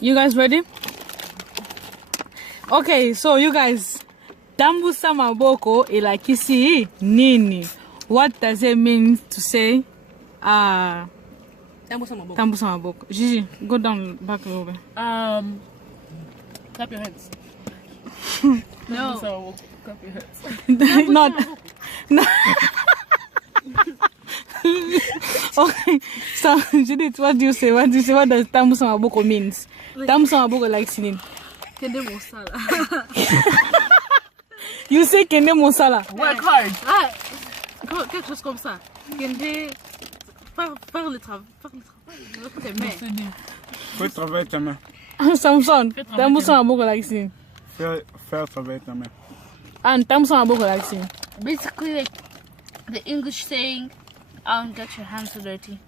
You guys ready? Okay, so you guys, tambusa maboko ilakisi nini? What does it mean to say tambusa maboko? Gigi, go down back a little bit. Clap your hands. No. Clap your hands. Not. No. Okay, so Judith, what do you say? What does tambusa maboko means? Tambusa maboko like sinin. Kende mosala. You say kende mosala. Work hard. Quelque chose comme ça. Kende faire le travail. Faut travailler ta main. Samson, tambusa maboko like sinin. Faire travailler ta main. And tambusa maboko like sinin. Basically, like the English saying, get your hands dirty.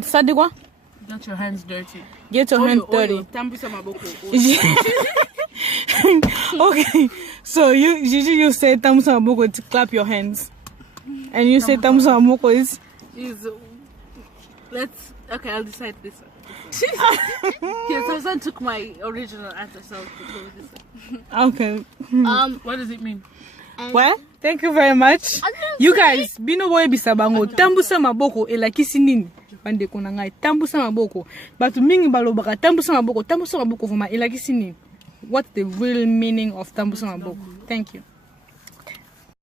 Ça dit quoi? Get your hands dirty. Get your hands dirty. Tambusa maboko. Okay, so you say tambusa maboko to clap your hands, and you say tambusa maboko is. Okay, I'll decide this one. Yeah, Samson took my original answer, so I'll go with this one. Okay. What does it mean? Well, thank you very much. You guys, bino boy bisabango tambusa maboko elakisi nini? Bande kona ngai tambusa maboko. But mingi balobaka tambusa maboko vuma elakisi nini? What's the real meaning of tambusa maboko? Thank you.